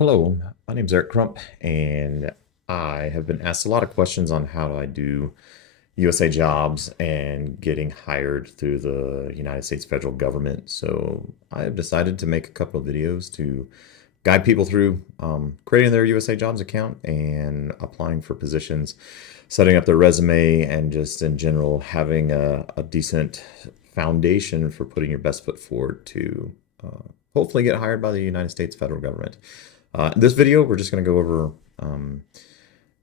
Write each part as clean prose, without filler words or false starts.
Hello, my name is Eric Crump, and I have been asked a lot of questions on how do I do USA jobs and getting hired through the United States federal government. So I have decided to make a couple of videos to guide people through creating their USA Jobs account and applying for positions, setting up their resume, and just in general having a decent foundation for putting your best foot forward to hopefully get hired by the United States federal government. In this video, we're just going to go over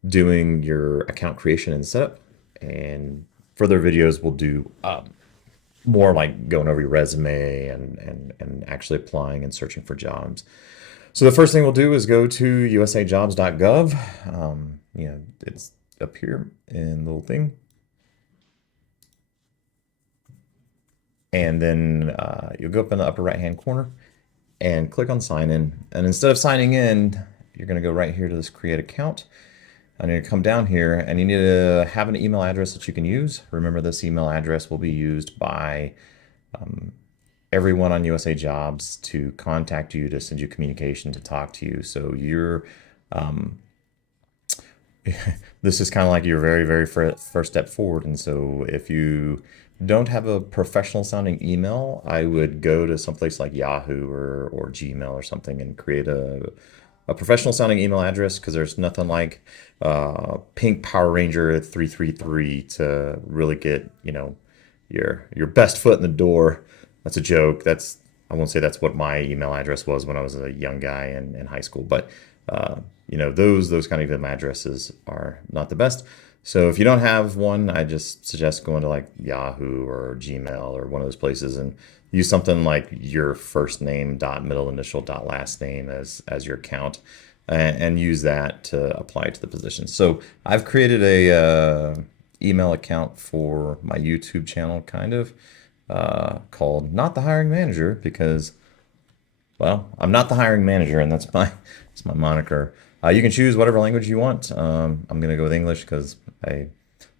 doing your account creation and setup. And further videos, we'll do more like going over your resume and actually applying and searching for jobs. So the first thing we'll do is go to USAjobs.gov. It's up here in the little thing. And then you'll go up in the upper right-hand corner and click on sign in. And instead of signing in, you're going to go right here to this create account. And you're going to come down here and you need to have an email address that you can use. Remember, this email address will be used by everyone on USA Jobs to contact you, to send you communication, to talk to you. So you're this is kind of like your very first step forward. And so if you don't have a professional sounding email, I would go to someplace like Yahoo or Gmail or something and create a professional sounding email address, because there's nothing like Pink Power Ranger 333 to really get, your best foot in the door. That's a joke. I won't say that's what my email address was when I was a young guy in high school, but those kind of email addresses are not the best. So if you don't have one, I just suggest going to like Yahoo or Gmail or one of those places and use something like your first name dot middle initial dot last name as your account, and use that to apply to the position. So I've created a email account for my YouTube channel, kind of called Not the Hiring Manager, because, well, I'm not the hiring manager, and that's my moniker. You can choose whatever language you want. I'm going to go with English because I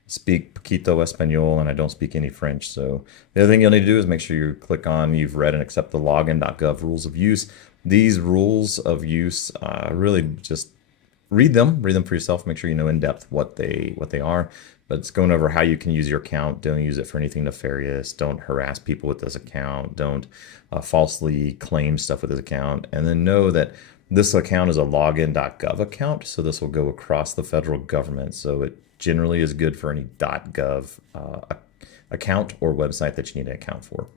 speak poquito Espanol and I don't speak any French. So the other thing you'll need to do is make sure you click on you've read and accept the login.gov rules of use. These rules of use, really just read them for yourself. Make sure you know in depth what they are. But it's going over how you can use your account. Don't use it for anything nefarious. Don't harass people with this account. Don't falsely claim stuff with this account. And then know that this account is a login.gov account, so this will go across the federal government. So it generally is good for any .gov account or website that you need an account for.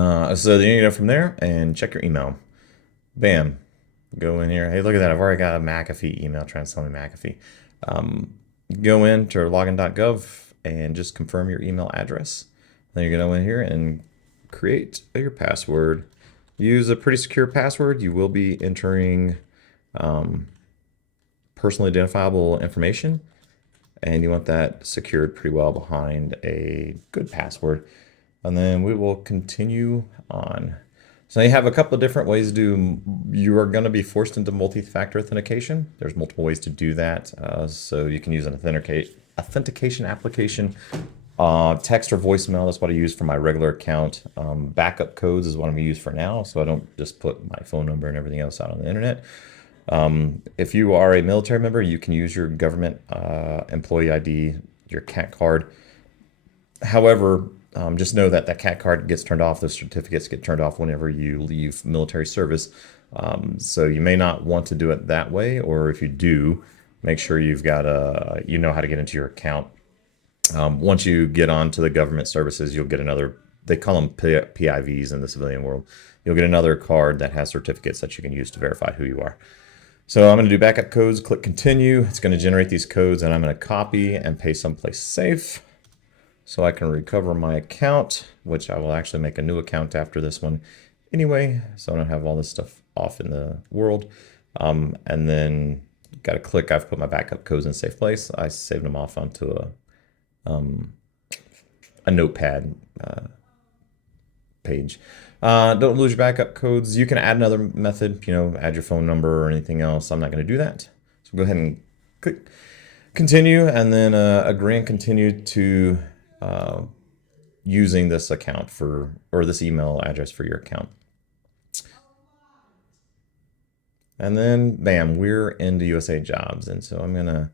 So then you go from there and check your email. Bam. Go in here. Hey, look at that. I've already got a McAfee email trying to sell me McAfee. Go into login.gov and just confirm your email address. Then you're going to go in here and create your password. Use a pretty secure password. You will be entering personally identifiable information, and you want that secured pretty well behind a good password. And then we will continue on. So you have a couple of different ways to do. You are going to be forced into multi-factor authentication. There's multiple ways to do that. So you can use an authentication application. Text or voicemail, that's what I use for my regular account. Backup codes is what I'm going to use for now, so I don't just put my phone number and everything else out on the internet. If you are a military member, you can use your government employee ID, your CAT card. However, just know that CAT card gets turned off. Those certificates get turned off whenever you leave military service. So you may not want to do it that way, or if you do, make sure you've got you know how to get into your account. Once you get onto the government services, you'll get another, they call them PIVs in the civilian world. You'll get another card that has certificates that you can use to verify who you are. So I'm going to do backup codes, click continue. It's going to generate these codes, and I'm going to copy and paste someplace safe so I can recover my account, which I will actually make a new account after this one anyway, so I don't have all this stuff off in the world. And then got to click, I've put my backup codes in a safe place. I saved them off onto a notepad page. Don't lose your backup codes. You can add another method, add your phone number or anything else. I'm not going to do that. So go ahead and click continue, and then agree and continue to using this account or this email address for your account. And then bam, we're into USA Jobs. And so I'm gonna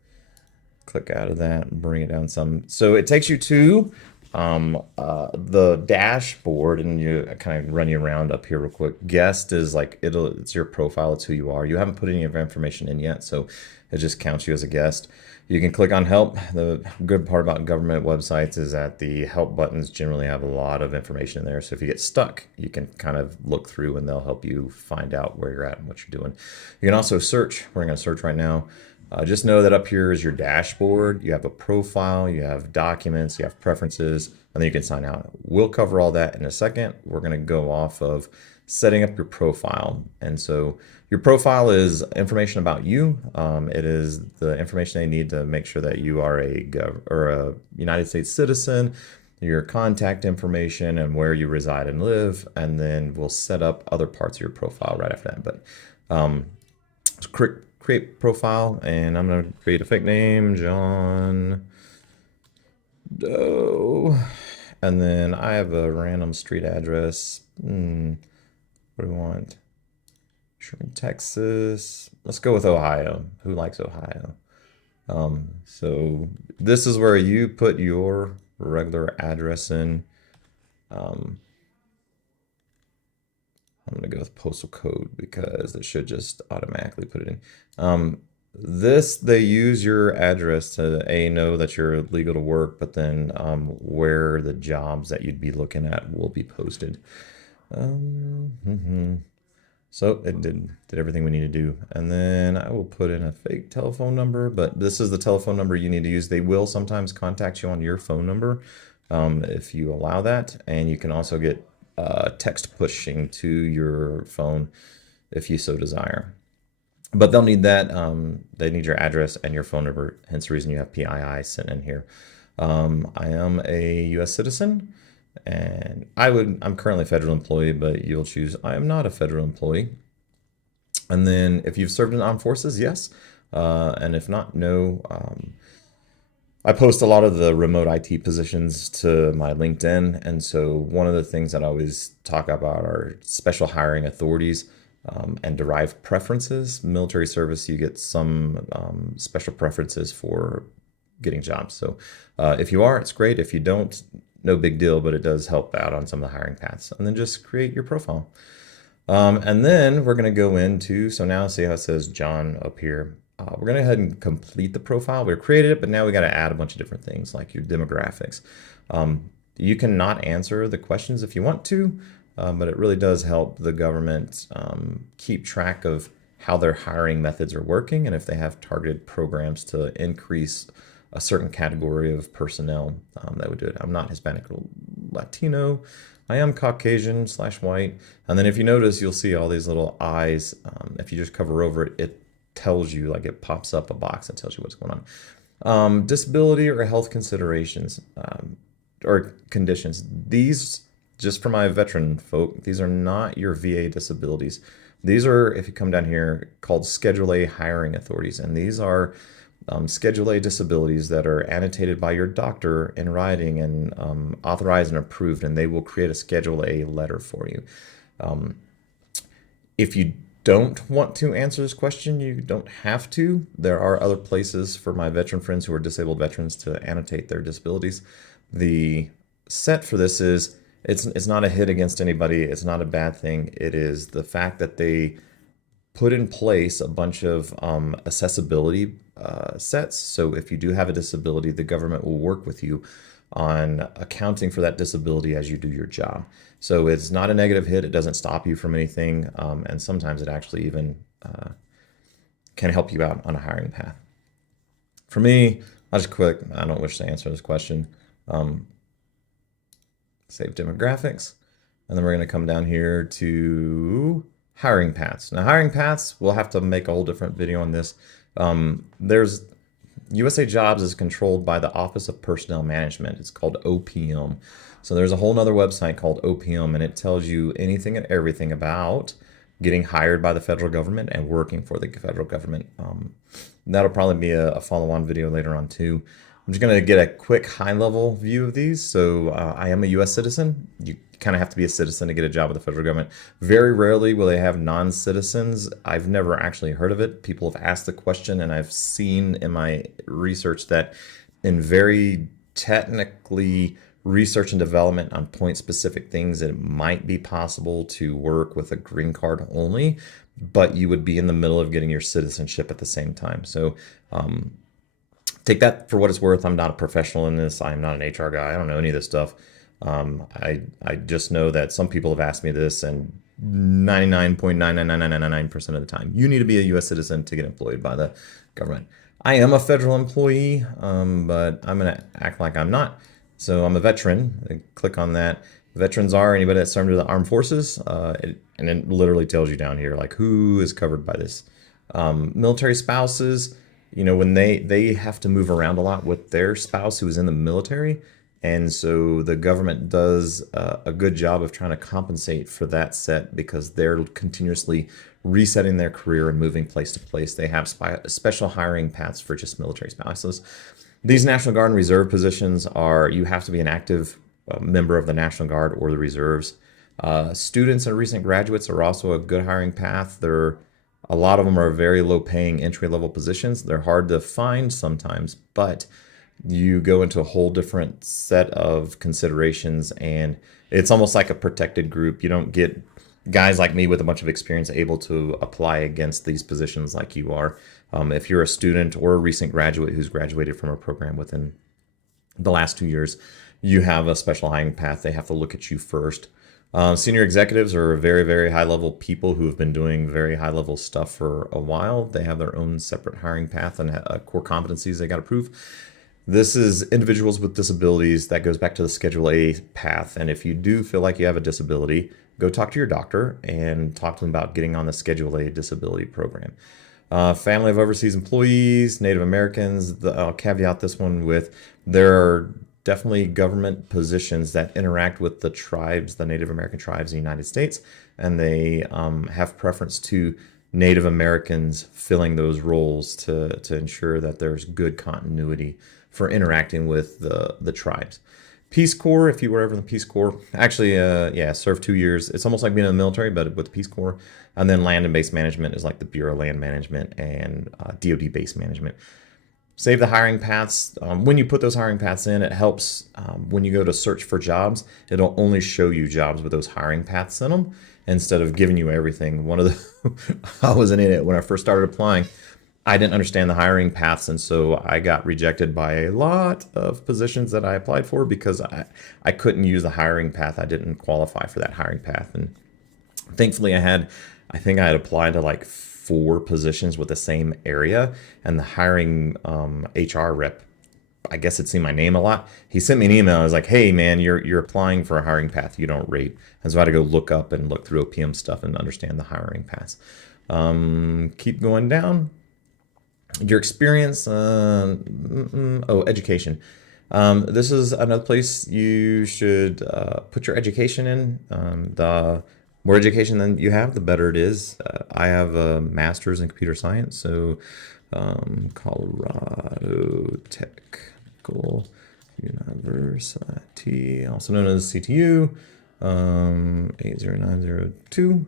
click out of that and bring it down some. So it takes you to the dashboard, and you kind of run you around up here real quick. Guest is like it's your profile, it's who you are. You haven't put any of your information in yet, so it just counts you as a guest. You can click on help. The good part about government websites is that the help buttons generally have a lot of information in there. So if you get stuck, you can kind of look through and they'll help you find out where you're at and what you're doing. You can also search. We're going to search right now. Just know that up here is your dashboard. You have a profile, you have documents, you have preferences, and then you can sign out. We'll cover all that in a second. We're going to go off of setting up your profile. And so your profile is information about you. It is the information they need to make sure that you are a United States citizen, your contact information, and where you reside and live. And then we'll set up other parts of your profile right after that. But create profile, and I'm gonna create a fake name, John Doe, and then I have a random street address. What do we want? Sherman, Texas. Let's go with Ohio. Who likes Ohio? So this is where you put your regular address in. I'm gonna go with postal code because it should just automatically put it in. They use your address to know that you're legal to work, but then where the jobs that you'd be looking at will be posted. So it did everything we need to do. And then I will put in a fake telephone number, but this is the telephone number you need to use. They will sometimes contact you on your phone number if you allow that. And you can also get text pushing to your phone if you so desire. But they'll need that. They need your address and your phone number, hence the reason you have PII sent in here. I am a U.S. citizen, and I'm currently a federal employee, but you'll choose I am not a federal employee. And then if you've served in armed forces, yes. And if not, no. I post a lot of the remote IT positions to my LinkedIn. And so one of the things that I always talk about are special hiring authorities and derived preferences. Military service, you get some special preferences for getting jobs. So if you are, it's great. If you don't, no big deal, but it does help out on some of the hiring paths. And then just create your profile. And then we're going to go into, so now see how it says John up here. We're going to go ahead and complete the profile. We created it, but now we got to add a bunch of different things like your demographics. You cannot answer the questions if you want to, but it really does help the government keep track of how their hiring methods are working and if they have targeted programs to increase a certain category of personnel that would do it. I'm not Hispanic or Latino. I am Caucasian/white. And then if you notice, you'll see all these little eyes. If you just cover over it, it tells you, like it pops up a box that tells you what's going on. Disability or health considerations or conditions. These, just for my veteran folk, these are not your VA disabilities. These are, if you come down here, called Schedule A hiring authorities. And these are Schedule A disabilities that are annotated by your doctor in writing and authorized and approved, and they will create a Schedule A letter for you. If you don't want to answer this question, you don't have to. There are other places for my veteran friends who are disabled veterans to annotate their disabilities. The set for this is, it's not a hit against anybody. It's not a bad thing. It is the fact that they put in place a bunch of accessibility sets. So if you do have a disability, the government will work with you on accounting for that disability as you do your job. So it's not a negative hit. It doesn't stop you from anything. And sometimes it actually even can help you out on a hiring path. For me, I'll just click, I don't wish to answer this question. Save demographics. And then we're going to come down here to hiring paths. Now, hiring paths, we'll have to make a whole different video on this. There's USA Jobs is controlled by the Office of Personnel Management. It's called OPM. So there's a whole nother website called OPM, and it tells you anything and everything about getting hired by the federal government and working for the federal government. That'll probably be a follow-on video later on too. I'm just going to get a quick high-level view of these. So I am a U.S. citizen. You kind of have to be a citizen to get a job with the federal government. Very rarely will they have non-citizens. I've never actually heard of it. People have asked the question, and I've seen in my research that in very technically research and development on point specific things, it might be possible to work with a green card only, but you would be in the middle of getting your citizenship at the same time. So take that for what it's worth. I'm not a professional in this. I'm not an HR guy. I don't know any of this stuff. I just know that some people have asked me this, and 99.99999% of the time, you need to be a U.S. citizen to get employed by the government. I am a federal employee, but I'm going to act like I'm not. So I'm a veteran. I click on that. Veterans are anybody that's served in the armed forces, and it literally tells you down here like who is covered by this. Military spouses, when they have to move around a lot with their spouse who is in the military, and so the government does a good job of trying to compensate for that set because they're continuously resetting their career and moving place to place. They have special hiring paths for just military spouses. These National Guard and Reserve positions you have to be an active member of the National Guard or the Reserves. Students and recent graduates are also a good hiring path. A lot of them are very low paying entry level positions. They're hard to find sometimes, but you go into a whole different set of considerations, and it's almost like a protected group. You don't get guys like me with a bunch of experience able to apply against these positions like you are. If you're a student or a recent graduate who's graduated from a program within the last 2 years, you have a special hiring path. They have to look at you first. Senior executives are very, very high level people who have been doing very high level stuff for a while. They have their own separate hiring path and core competencies they got to prove. This is individuals with disabilities. That goes back to the Schedule A path. And if you do feel like you have a disability, go talk to your doctor and talk to them about getting on the Schedule A disability program. Family of overseas employees, Native Americans, I'll caveat this one with there are definitely government positions that interact with the tribes, the Native American tribes in the United States, and they have preference to Native Americans filling those roles to ensure that there's good continuity for interacting with the tribes. Peace Corps, if you were ever in the Peace Corps, actually, served 2 years. It's almost like being in the military, but with the Peace Corps. And then Land and Base Management is like the Bureau of Land Management and DoD Base Management. Save the hiring paths. When you put those hiring paths in, it helps when you go to search for jobs. It'll only show you jobs with those hiring paths in them instead of giving you everything. I was an idiot when I first started applying. I didn't understand the hiring paths, and so I got rejected by a lot of positions that I applied for because I couldn't use the hiring path. I didn't qualify for that hiring path, and thankfully I think I had applied to like 4 positions with the same area, and the hiring HR rep, I guess had seen my name a lot. He sent me an email. I was like, "Hey man, you're applying for a hiring path you don't rate," and so I had to go look up and look through OPM stuff and understand the hiring paths. Keep going down. Your experience, education. This is another place you should put your education in. The more education than you have, the better it is. I have a master's in computer science, so Colorado Technical University, also known as CTU, 80902.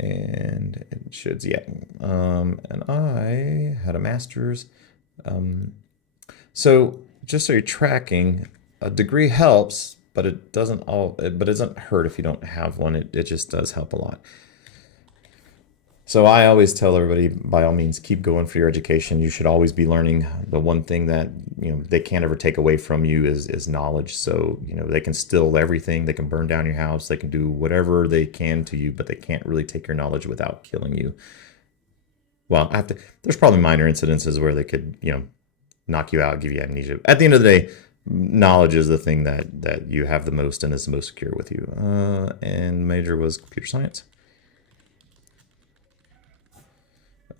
And it should, and I had a master's. So just so you're tracking, a degree helps, but it doesn't hurt if you don't have one. It just does help a lot. So I always tell everybody, by all means, keep going for your education. You should always be learning. The one thing that they can't ever take away from you is knowledge. So they can steal everything. They can burn down your house. They can do whatever they can to you, but they can't really take your knowledge without killing you. Well, there's probably minor incidences where they could knock you out, give you amnesia. At the end of the day, knowledge is the thing that you have the most and is the most secure with you. And major was computer science.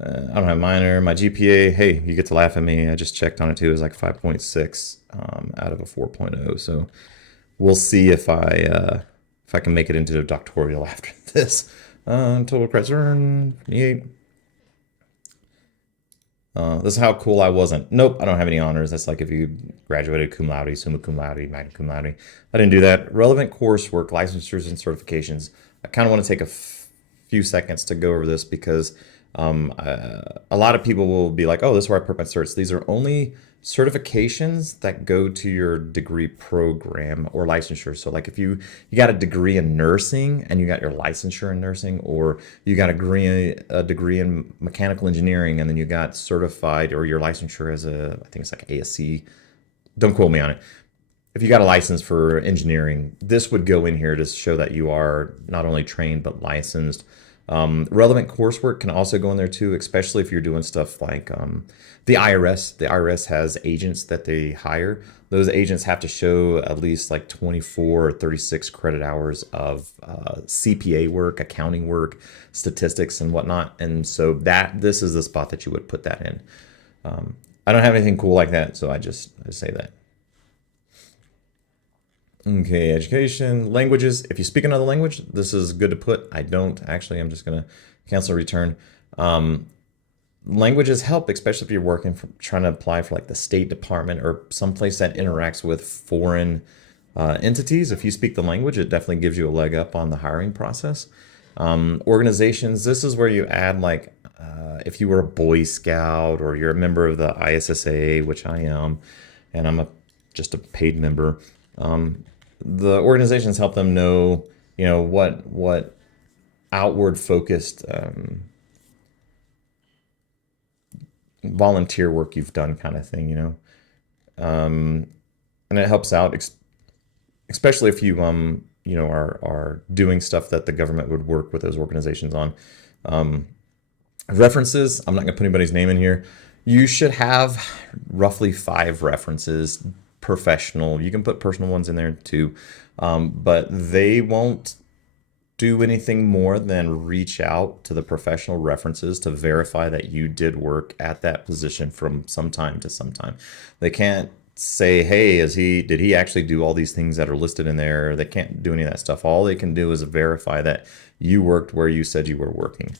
I don't have minor. My GPA, hey, you get to laugh at me. I just checked on it too. It was like 5.6 out of a 4.0. So we'll see if I can make it into a doctoral after this. Total credits earned 28. This is how cool I wasn't. Nope, I don't have any honors. That's like if you graduated cum laude, summa cum laude, magna cum laude. I didn't do that. Relevant coursework, licensures, and certifications. I kind of want to take a few seconds to go over this because a lot of people will be like, oh, this is where I put my certs. These are only certifications that go to your degree program or licensure. So like if you got a degree in nursing and you got your licensure in nursing, or you got a degree in mechanical engineering and then you got certified or your licensure as I think it's like ASC. Don't quote me on it. If you got a license for engineering, this would go in here to show that you are not only trained but licensed. Relevant coursework can also go in there too, especially if you're doing stuff like the IRS. The IRS has agents that they hire. Those agents have to show at least like 24 or 36 credit hours of CPA work, accounting work, statistics, and whatnot. And so this is the spot that you would put that in. I don't have anything cool like that, so I say that. Okay, education, languages. If you speak another language, this is good to put. I don't actually. I'm just gonna cancel return. Um, Languages help, especially if you're working for trying to apply for like the State Department or someplace that interacts with foreign entities. If you speak the language, it definitely gives you a leg up on the hiring process. Organizations. This is where you add like if you were a Boy Scout or you're a member of the ISSA, which I am, and I'm just a paid member. The organizations help them know, what outward focused volunteer work you've done, kind of thing. And it helps out, especially if you are doing stuff that the government would work with those organizations on. References. I'm not going to put anybody's name in here. You should have roughly 5 references. Professional. You can put personal ones in there too, but they won't do anything more than reach out to the professional references to verify that you did work at that position from some time to some time. They can't say, hey, did he actually do all these things that are listed in there? They can't do any of that stuff. All they can do is verify that you worked where you said you were working.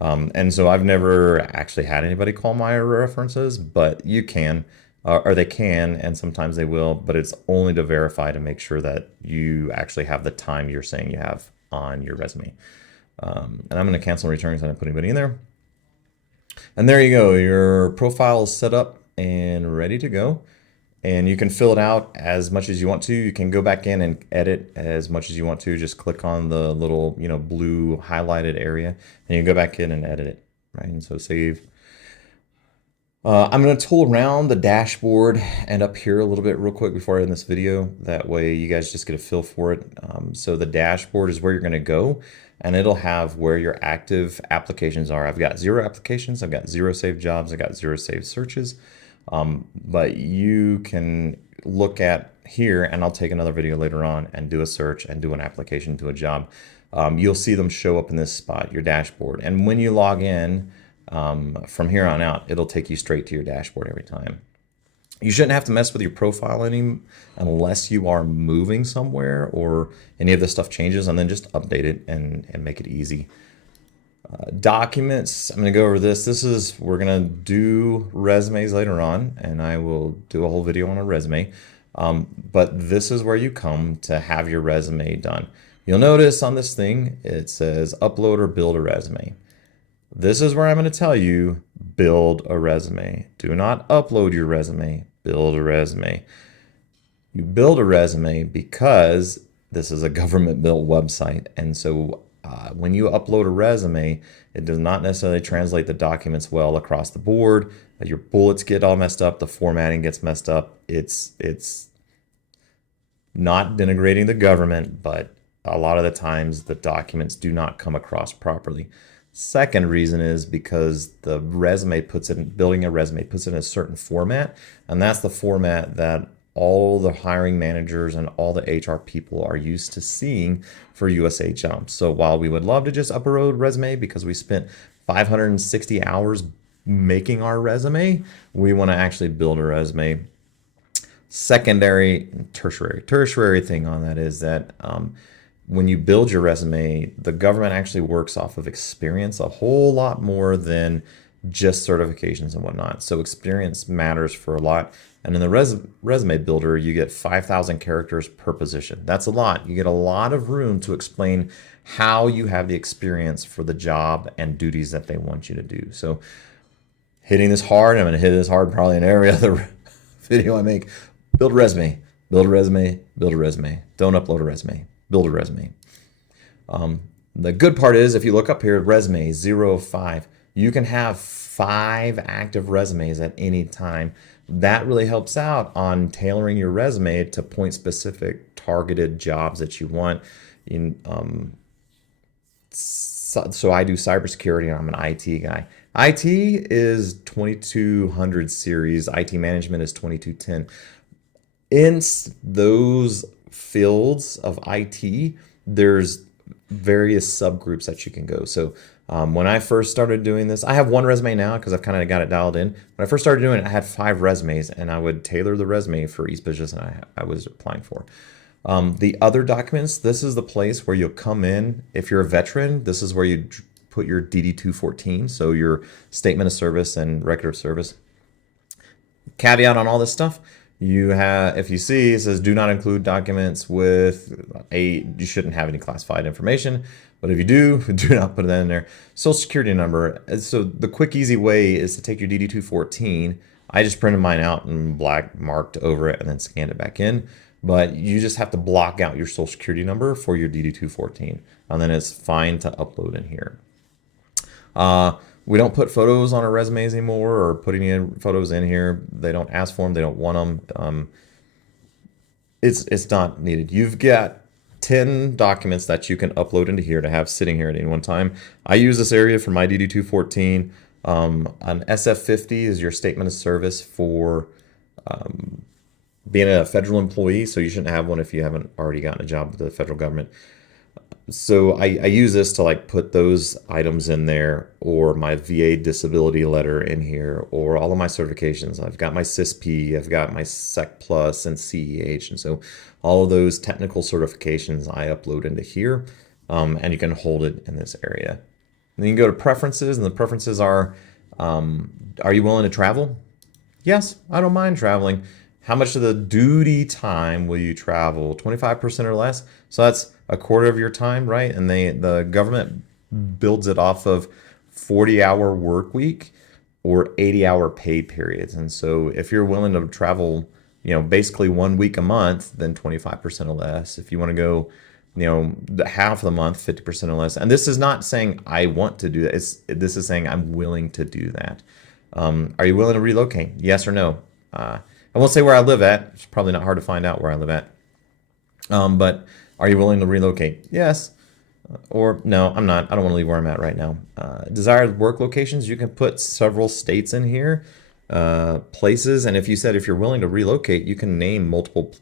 And so I've never actually had anybody call my references, but you can. Or they can, and sometimes they will, but it's only to verify to make sure that you actually have the time you're saying you have on your resume. And I'm going to cancel returns. I didn't put anybody in there. And there you go. Your profile is set up and ready to go. And you can fill it out as much as you want to. You can go back in and edit as much as you want to. Just click on the little, blue highlighted area, and you can go back in and edit it, right? And so save. I'm going to tool around the dashboard and up here a little bit real quick before I end this video. That way you guys just get a feel for it. So the dashboard is where you're going to go, and it'll have where your active applications are. I've got 0 applications. I've got 0 saved jobs. I've got 0 saved searches. But you can look at here, and I'll take another video later on and do a search and do an application to a job. You'll see them show up in this spot, your dashboard. And when you log in, from here on out, it'll take you straight to your dashboard every time. You shouldn't have to mess with your profile unless you are moving somewhere or any of this stuff changes, and then just update it and make it easy. Documents, I'm going to go over this. We're going to do resumes later on, and I will do a whole video on a resume. But this is where you come to have your resume done. You'll notice on this thing, it says upload or build a resume. This is where I'm going to tell you, build a resume. Do not upload your resume, build a resume. You build a resume because this is a government-built website. And so when you upload a resume, it does not necessarily translate the documents well across the board. Your bullets get all messed up. The formatting gets messed up. It's not denigrating the government, but a lot of the times the documents do not come across properly. Second reason is because the resume building a resume puts it in a certain format, and that's the format that all the hiring managers and all the HR people are used to seeing for USAjobs. So while we would love to just upload resume because we spent 560 hours making our resume, we want to actually build a resume. Tertiary thing on that is that when you build your resume, the government actually works off of experience a whole lot more than just certifications and whatnot. So experience matters for a lot. And in the resume builder, you get 5,000 characters per position. That's a lot. You get a lot of room to explain how you have the experience for the job and duties that they want you to do. So hitting this hard, I'm going to hit this hard probably in every other video I make. Build a resume, build a resume, build a resume. Don't upload a resume, build a resume. The good part is if you look up here, resume 0 of 5, you can have 5 active resumes at any time. That really helps out on tailoring your resume to point specific targeted jobs that you want. So I do cybersecurity and I'm an IT guy. IT is 2200 series, IT management is 2210. In those fields of IT, there's various subgroups that you can go. So when I first started doing this, I have one resume now because I've kind of got it dialed in. When I first started doing it, I had 5 resumes and I would tailor the resume for each position I was applying for. The other documents, this is the place where you'll come in. If you're a veteran, this is where you put your DD-214, so your statement of service and record of service. Caveat on all this stuff, you have, if you see, it says do not include documents with you shouldn't have any classified information, but if you do not put that in there. Social security number. So the quick, easy way is to take your DD-214. I just printed mine out and black marked over it and then scanned it back in. But you just have to block out your social security number for your DD-214, and then it's fine to upload in here. We don't put photos on our resumes anymore, or putting in photos in here. They don't ask for them. They don't want them. It's not needed. You've got 10 documents that you can upload into here to have sitting here at any one time. I use this area for my DD-214. An SF-50 is your statement of service for being a federal employee, so you shouldn't have one if you haven't already gotten a job with the federal government. So I use this to like put those items in there, or my VA disability letter in here, or all of my certifications. I've got my CISP, I've got my SEC Plus and CEH, and so all of those technical certifications I upload into here, and you can hold it in this area. And then you can go to preferences, and the preferences are you willing to travel? Yes, I don't mind traveling. How much of the duty time will you travel? 25% or less? So that's a quarter of your time, right? And the government builds it off of 40-hour work week or 80-hour pay periods. And so if you're willing to travel, basically 1 week a month, then 25% or less. If you want to go, half of the month, 50% or less. And this is not saying I want to do that. This is saying I'm willing to do that. Are you willing to relocate? Yes or no? I won't say where I live at. It's probably not hard to find out where I live at. But are you willing to relocate? Yes. Or no, I'm not. I don't want to leave where I'm at right now. Desired work locations, you can put several states in here, places. And if you're willing to relocate, you can name multiple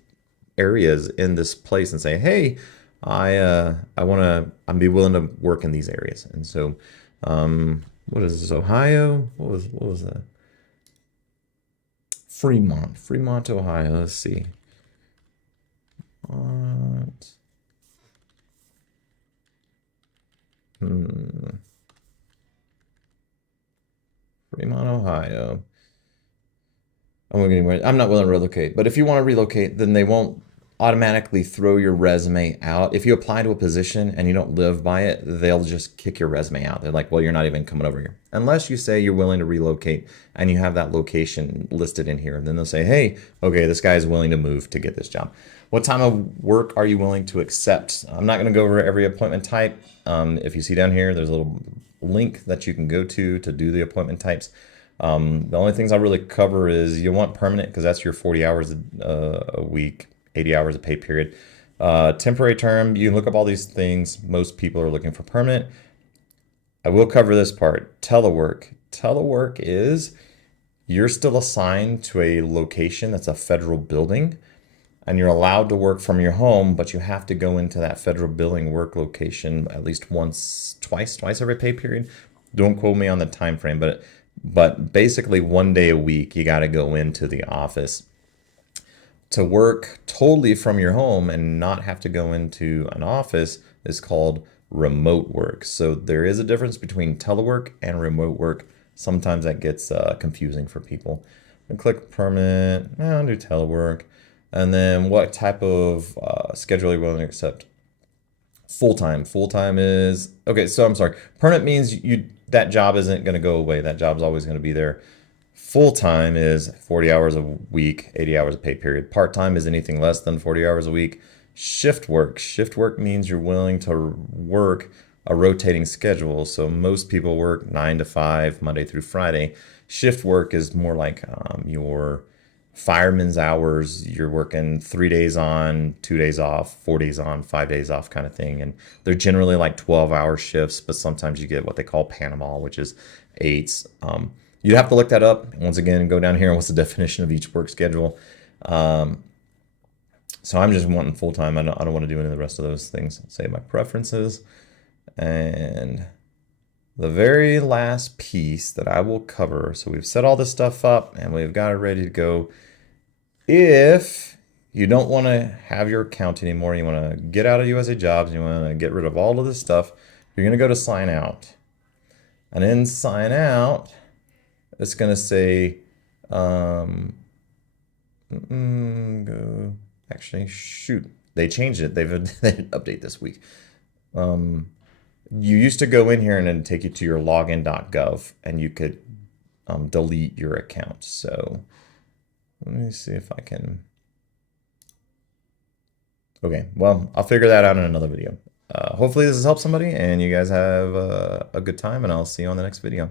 areas in this place and say, hey, I'm be willing to work in these areas. And so, what is this? Ohio? What was that? Fremont, Ohio. Let's see. Fremont, Ohio. I'm not willing to relocate, but if you want to relocate, then they won't automatically throw your resume out. If you apply to a position and you don't live by it, they'll just kick your resume out. They're like, well, you're not even coming over here. Unless you say you're willing to relocate and you have that location listed in here. And then they'll say, hey, okay, this guy is willing to move to get this job. What time of work are you willing to accept? I'm not going to go over every appointment type. If you see down here, there's a little link that you can go to do the appointment types. The only things I really cover is you want permanent because that's your 40 hours a week, 80 hours of pay period. Temporary term, you can look up all these things. Most people are looking for permanent. I will cover this part. Telework. Telework is you're still assigned to a location that's a federal building, and you're allowed to work from your home, but you have to go into that federal building work location at least twice every pay period. Don't quote me on the time frame, but basically 1 day a week you got to go into the office. To work totally from your home and not have to go into an office is called remote work. So there is a difference between telework and remote work. Sometimes that gets confusing for people. And click permanent, I'll do telework. And then what type of schedule are you willing to accept? Full-time. Full-time is, okay, so I'm sorry. Permanent means that job isn't going to go away. That job's always going to be there. Full-time is 40 hours a week, 80 hours a pay period. Part-time is anything less than 40 hours a week. Shift work. Shift work means you're willing to work a rotating schedule. So most people work 9 to 5, Monday through Friday. Shift work is more like your fireman's hours. You're working 3 days on, 2 days off, 4 days on, 5 days off kind of thing. And they're generally like 12-hour shifts, but sometimes you get what they call Panama, which is eights. You'd have to look that up. Once again, go down here and what's the definition of each work schedule. So I'm just wanting full-time. I don't want to do any of the rest of those things. I'll say my preferences. And the very last piece that I will cover, so we've set all this stuff up and we've got it ready to go. If you don't want to have your account anymore, you want to get out of USA Jobs, you want to get rid of all of this stuff, you're going to go to sign out. And in sign out, it's going to say, actually, shoot, they changed it. They didn't update this week. You used to go in here and then take you to your login.gov and you could delete your account. So let me see if I can. Okay, well, I'll figure that out in another video. Hopefully this has helped somebody and you guys have a good time, and I'll see you on the next video.